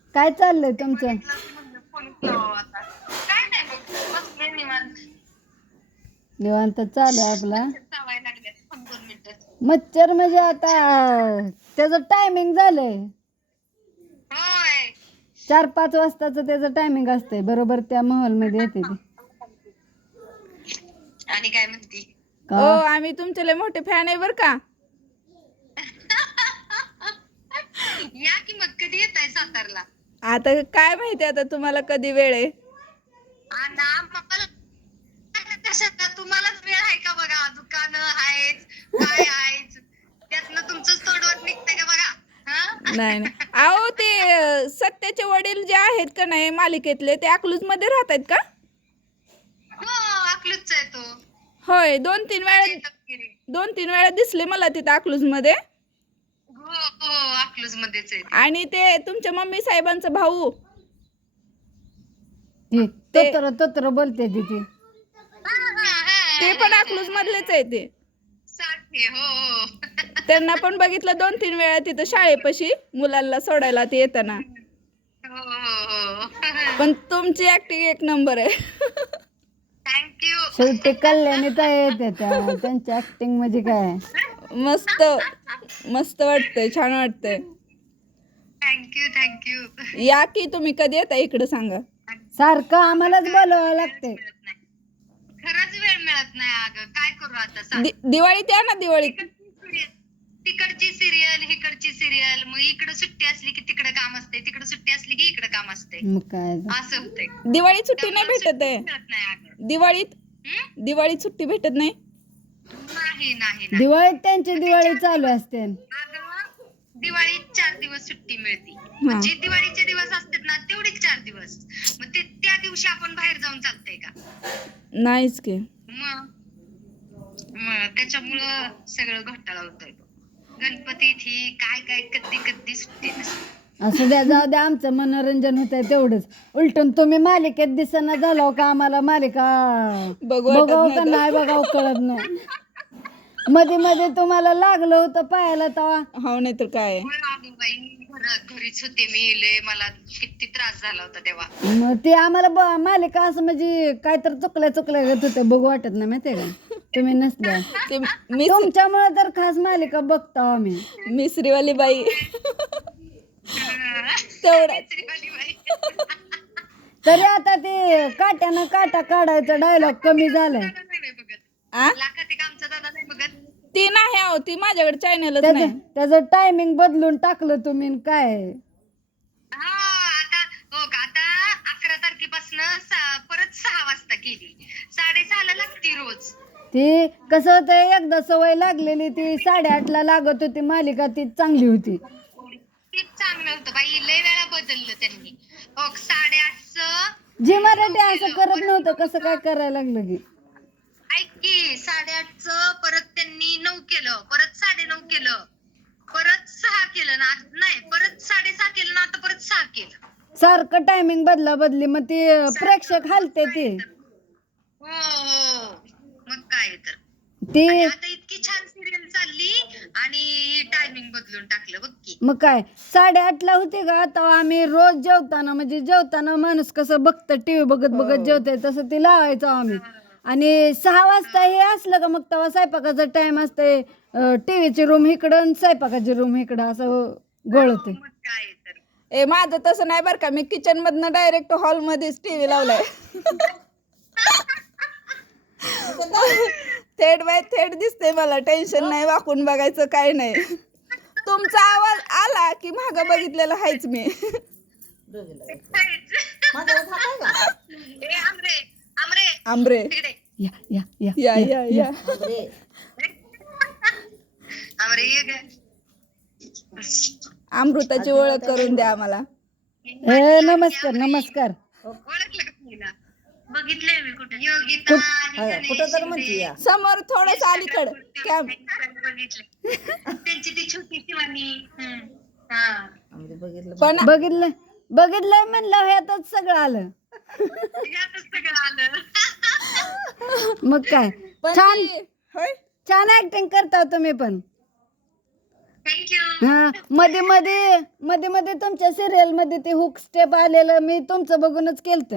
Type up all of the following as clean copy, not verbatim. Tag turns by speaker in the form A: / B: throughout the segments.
A: काय चाललंय तुमचं?
B: काय नाही बघ, बसले निवांत.
A: निवांत चालू आहे आपला.
B: मच्छर चावायला लागले 2 मिनिटं.
A: मच्छर म्हणजे आता त्याचं टायमिंग झालंय.
B: होय.
A: 4-5 वाजताचं त्याचं टायमिंग असतंय, बरोबर त्या माहोलमध्ये येते ती.
B: आणि काय म्हणती?
C: ओ
A: का
C: आम्ही तुमचे लय मोठे फॅन आहे बर का.
B: या की मग, कधी येताय सातारला?
C: आता काय माहिती आता तुम्हाला कधी वेळ आहे.
B: कशाला तुम्हालाच वेळ आहे का बघा, दुकानं आहेत काय आहेत, त्यातनं तुमचंच तोडवत निघतंय का बघा.
C: नाही नाही, अहो ते सत्याचे वडील जे आहेत का नाही मालिकेतले, ते अकलूज मध्ये राहतात का?
B: हो, अकलूजचा आहे तो.
C: होय, 2-3 वेळा
B: अजय तपकिरी.
C: 2-3 वेळा दिसले मला तिथं अकलूज मध्ये.
B: हो हो, अकलूज मध्येच आहे ते.
C: आणि ते तुमच्या मम्मी साहेबांचा भाऊ
A: ती
C: ते-
A: तोतर बोलते ती.
C: ते पण अकलूज मधलेच आहे ते.
B: सारखे, हो हो.
C: त्यांना पण बघितलं 2-3 वेळा तिथं शाळेपाशी मुलांना सोडायला ते येताना.
B: हो हो.
C: पण तुमची ऍक्टिंग एक नंबर आहे.
B: थँक्यू.
A: शेवटी कल्याणीत येते त्या, त्यांची ऍक्टिंग म्हणजे काय.
C: मस्त मस्त वाटतंय, छान वाटतंय.
B: थँक्यू.
C: या की तुम्ही कधी येता इकडे सांगा.
A: सारखं आम्हालाच बोलवावं लागतंय.
B: खरंच वेळ मिळत नाही अगं, काय करू आता सांग.
C: दिवाळीत या ना, दिवाळीत.
B: तिकडची सिरियल, इकडची सिरियल, मग इकडे सुट्टी असली की तिकडे काम असते, तिकडे सुट्टी असली की इकडे काम असते,
A: मग काय
B: असं होतंय.
C: दिवाळीत सुट्टी नाही भेटत आहे.
B: मिळत नाही अगं.
C: दिवाळीत
B: हं?
C: दिवाळीत सुट्टी भेटत नाही.
B: नाही.
A: दिवाळीत त्यांची दिवाळी चालू असते.
B: अगं, दिवाळीत 4 दिवस सुट्टी मिळते.
C: हा.
B: जे दिवाळीचे दिवस असतात ना, तेवढेच 4 दिवस. मग ते त्या दिवशी आपण बाहेर जाऊन चालतंय का?
C: नाहीच की.
B: मग त्याच्यामुळं सगळं घोटाळा होतोय. गणपतीत ही काय कधी सुट्टी नसते.
A: असं द्या, जाऊ द्या, आमचं मनोरंजन होतंय तेवढंच. उलटून तुम्ही मालिकेत दिसना झालो का, आम्हाला मालिका
C: बघू वाटत
A: बघाव
C: नाही
A: का
C: तर.
A: नाही बघाव कळत नाही. मध्ये तुम्हाला लागलं होतं पायाला तवा.
C: हो, नाही तर काय.
B: होय अगं बाई, घरीच होते मी, लय मला किती त्रास झाला होता तेव्हा.
A: मग ते आम्हाला मालिका असं म्हणजे काय तर चुकल्या घेत होतं, बघू वाटत नाही माहितीये का, तुम्ही नसल्या.
C: ते
A: तुमच्यामुळे तर खास मालिका बघतो आम्ही.
C: मिसरीवाली बाई तेवढ्यात.
B: मिस्त्रीवाली बाई.
A: तरी आता ते काट्यानं काटा काढायचा डायलॉग कमी झालाय.
B: दादा नाही बघत.
C: आ
B: लाखात एक आमचा दादा नाही बघत.
C: ती नाही, अहो ती माझ्याकडे चॅनलच नाही.
A: त्याचं टायमिंग बदलून टाकलं तुम्ही न काय.
B: हा, आता हो का, आता 11 तारखेपासून परत 6 वाजता केली. 6:30 लागती रोज.
A: ती कसं होतं, एकदा सवय लागलेली, ती 8:30ला लागत होती मालिका, ती चांगली होती.
B: तेच चांगलं होतं बाई, लय वेळा बदललं त्यांनी. हो, 8:30चं
A: जे मराठी असं करत नव्हतं, कसं काय करायला लागलं की.
B: ऐक की, 8:30चं परत त्यांनी 9 केलं, परत 9:30 केलं, परत 6 केलं ना, नाही परत 6:30 केलं ना, आता परत 6 केलं.
A: सारखं टायमिंग बदली, मग ती प्रेक्षक हलते ती.
B: हो, मग काय तर.
A: ती
B: आणि आता इतकी छान सिरियल चालली आणि टायमिंग बदलून टाकलं बघ की.
A: मग काय 8:30ला होते का, तेव्हा आम्ही रोज जेवताना माणूस कसं बघतं, टीव्ही बघत जेवतंय, तसं ती लावायचो आम्ही. आणि 6 वाजता हे असलं का, मग तेव्हा स्वयंपाकाचा टाइम असते, टीव्हीची रूम इकडं आणि स्वयंपाकाची रूम इकडं, असं गोळते.
B: मग काय तर.
C: ए, माझं तसं नाही बरं का, मी किचन मधनं डायरेक्ट हॉल मध्येच टीव्ही लावलाय. थेट बाय थेट दिसते मला, टेन्शन नाही, वाकून बघायचं काय नाही. तुमचा आवाज आला की मागं बघितलेलं आहेच मी.
B: ए, आमरे
C: आंबरे
B: तिकडे.
A: या या या
C: या या या.
B: आमरे ये ग.
C: अमृताची ओळख करून द्या आम्हाला.
A: नमस्कार.
B: ओळखलं का तिला? बघितलंय मी कुठे, योगिता आणि गणेश शिंदे.
C: समोर थोडस अलीकडं कॅम.
B: बघितले त्यांची ती छोटी शिवानी. हा,
C: पण
A: बघितलंय म्हणलं, ह्यातच सगळं आलं.
B: यातच सगळं आलं.
A: मग काय
C: पण
A: छान
C: ती- होय,
A: छान ऍक्टिंग करता तुम्ही पण.
B: थँक्यू.
A: हा मध्ये मध्ये मध्ये मध्ये तुमच्या सिरियल मध्ये ते हुक स्टेप आलेलं मी तुमचं बघूनच केलत.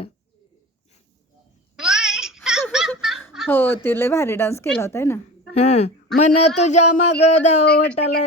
B: होय.
C: हो ते लय भारी डान्स केला होता है ना.
A: हा मन तुझ्या माग धावटाला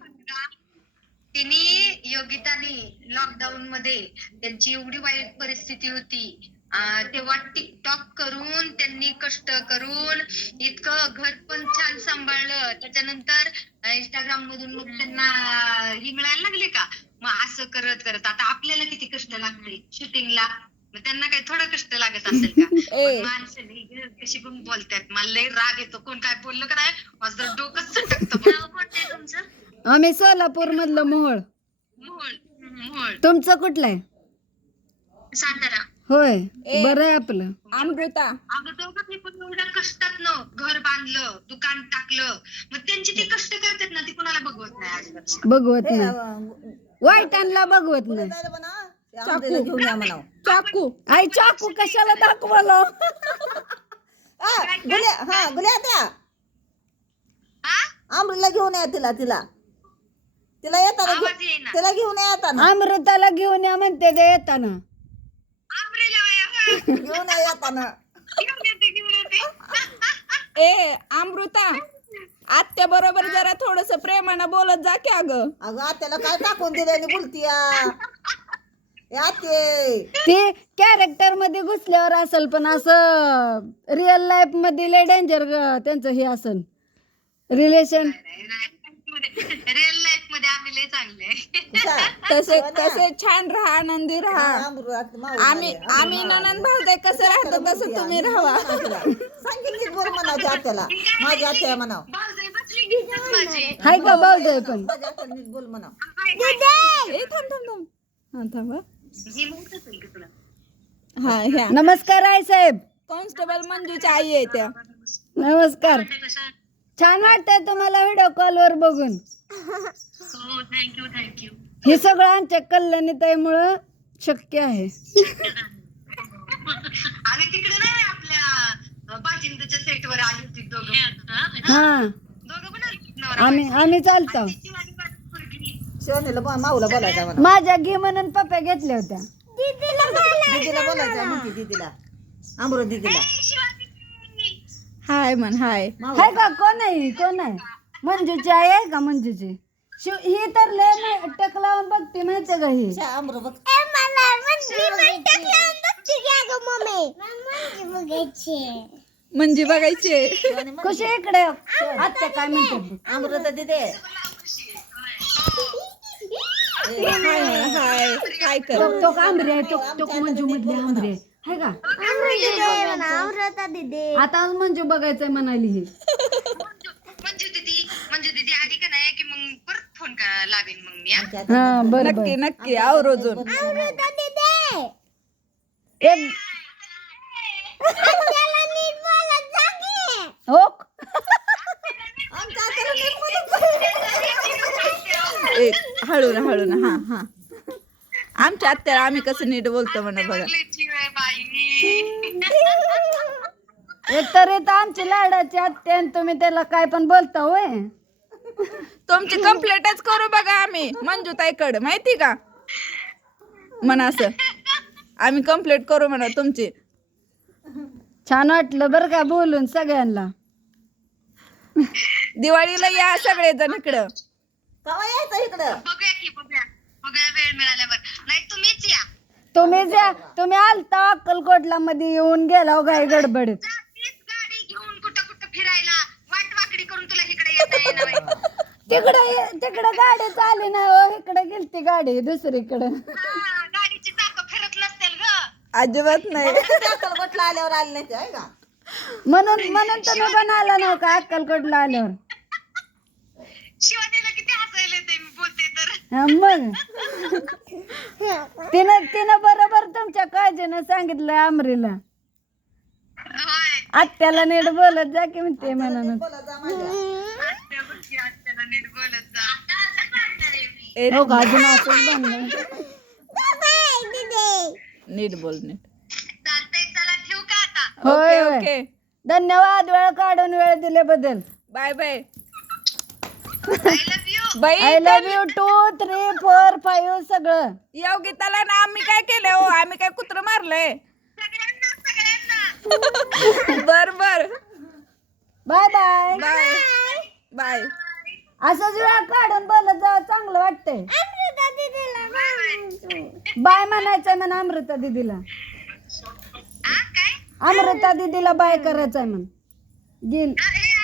B: तिने योगिताने लॉकडाऊन मध्ये त्यांची एवढी वाईट परिस्थिती होती. तेव्हा टिकटॉक करून त्यांनी कष्ट करून इतकं घर पण छान सांभाळलं. त्याच्यानंतर इंस्टाग्राम मधून मग त्यांना ही मिळायला लागली का. मग असं करत करत आता आपल्याला किती कष्ट लागते शूटिंगला. मग त्यांना काही थोडं कष्ट लागत असेल का.
C: ए.
B: पण माणसं नाही कशी पण बोलतात. मला लई राग येतो. कोण काय बोललं का नाही माझं तर डोकं सटकतं. नाव कोणतं तुमचं.
A: आम्ही सोलापूर मधलं मोहोळ.
B: मोहोळ.
A: तुमचं कुठलं आहे.
B: सातारा.
A: होय
C: ए.
A: बरं आहे आपलं.
C: अमृता
B: अगं दोघं पण एवढ्या कष्टात न घर बांधलं दुकान टाकलं. मग त्यांची ती कष्ट करतात ना ती कोणाला बघवत नाही अजिबात.
A: बघवत नाही वाईटांना बघवत नाही.
C: चाकू चाकू
A: आई चाकू कशाला दाखवलं.
B: हा
D: आमरीला घेऊन या तिला तिला तिला येताना
B: आवाज येईना.
D: तिला घेऊन या येताना
A: अमृताला घेऊन या म्हणते ते येताना.
B: आंबरेला वया.
D: घेऊन या येताना
B: घेऊन येते.
C: ए अमृता आत्या बरोबर जरा थोडस प्रेमानं बोलत जा की अगं.
D: अगं आत्याला काय टाकून दिलं बोलतीया याते
A: ते कॅरेक्टर मध्ये घुसल्यावर असेल पण असं रिअल लाईफ मध्ये लय डेंजर त्यांचं हे असेल रिलेशन.
B: रिअल लाईफ मध्ये आम्ही लय चांगले.
C: तसे तसे छान राहा आनंदी राहा. आम्ही ननंद भाऊजाई कसं राहतो तसं तुम्ही राहा.
D: सांगितली बोल म्हणावं आत्याला माझी आत्या म्हणाव
B: भाऊजाई बसली घेतच माझी.
A: हाय का भाऊजाई पण.
D: माझ्या आत्याला नीट बोल म्हणाव
C: ए थांब थांब थांब हा थांबा.
B: ही माहित असेल का तुला.
C: हा ह्या
A: नमस्कार आई साहेब.
C: कॉन्स्टेबल मंजूच्या आई आहे त्या.
A: नमस्कार.
B: कशा.
A: छान वाटतंय तुम्हाला व्हिडिओ कॉलवर बघून.
B: हो थँक्यू.
A: हे सगळं आमच्या कल्याणीताईमुळं शक्य आहे.
B: आम्ही तिकडे नाही आपल्या बाजिंदच्या सेटवर आली होती दोघं.
A: हा
B: दोघं पण आली नवरा
A: आम्ही चालतो.
B: बायको. तिची वाली बायको पोरगी.
D: शिवानीला माऊला बोलायचा म्हणा
A: माझ्या घे म्हणून पप्या घेतल्या होत्या.
D: दीदीला बोलायचं म्हणते दीदीला अमृत दीदीला
B: ए, शिवानी.
C: हाय म्हण हाय.
A: हाय का कोण आहे मंजूची आई आहे का मंजूची. ही तर लय टक लावून बघते माहितीये का ही.
D: अमृत बघ
C: म्हणजे बघायचे.
A: कशी इकडे आत्या काय म्हणते.
D: अमृत दीदी
C: हाय म्हण हाय हाय कर.
A: टोक आंबरी आहे टोक मंजू मधली आंबरी आहे हाय का. आता मंजू बघायचंय म्हणाली ही.
B: मंजू दीदी आली का नाही की मग परत फोन लावेन मग मी.
A: हा बरं
C: नक्की नक्की आवरोजून.
A: एक हो
C: एक हळू ना हा हा. आमच्या आत्याला आम्ही कसं नीट बोलतो म्हणा बघा.
A: एक तर येत आमची लाडाची आत्या आणि तुम्ही त्याला काय पण बोलता होय.
C: तुमची कंप्लेंटच करू बघा आम्ही मंजूताईकडे माहिती का म्हणा असं. आम्ही कंप्लेंट करू म्हणा तुमची.
A: छान वाटलं बरं का बोलून सगळ्यांना.
C: दिवाळीला या सगळेजण इकडं.
D: कवा यायचं इकडं
B: बघूया वेळ मिळाल्यावर. नाही तुम्हीच या.
A: तुम्ही आलता अक्कलकोटला मध्ये येऊन गेला काय गडबडीत.
B: तीच गाडी घेऊन कुठं कुठं फिरायला वाट वाकडी करून तुला इकडे येता येणार.
A: तिकडे गाडी चालली ना हो. इकडे गेलती गाडी दुसरीकडे.
B: गाडीची चाकं फिरत नसतील ग.
C: अजिबात नाही.
D: अक्कलकोटला आल्यावर आले नाही ते आहे का
A: म्हणून तुम्ही पण आला ना का अक्कलकोटला आल्यावर.
B: शिवानीला किती हसायला येते मी बोलते तर.
A: हा मग तिनं बरोबर तुमच्या काळजीनं सांगितलं आमरीला.
B: होय.
A: आत्याला नीट बोलत जा की म्हणते म्हणून.
D: बोला जा माझ्या
B: आत्याला नीट बोलत जा. आता असं करणार आहे मी.
A: हो का अजून असंच बनलं.
C: नीट बोल नीट.
B: चालतंय चला ठेवू का आता.
A: होय
C: ओके
A: होय.
C: ओके
A: धन्यवाद वेळ काढून वेळ दिल्याबद्दल.
C: Bye bye.
B: I love you.
C: Bye
A: I love you 2 3 4 5 सगळं.
C: योगिताला ना आम्ही काय केलंय हो, आम्ही काय कुत्र मारलंय. बर बर
A: बाय बाय.
C: Bye bye.
A: असंच वेळ काढून बोलत जा, चांगलं वाटतंय. बाय म्हणायचंय म्हणा अमृता दीदीला. अमृता दीदीला बाय करायचंय म्हण. गेल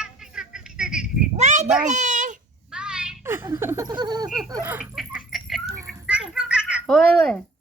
A: बाय. होय होय.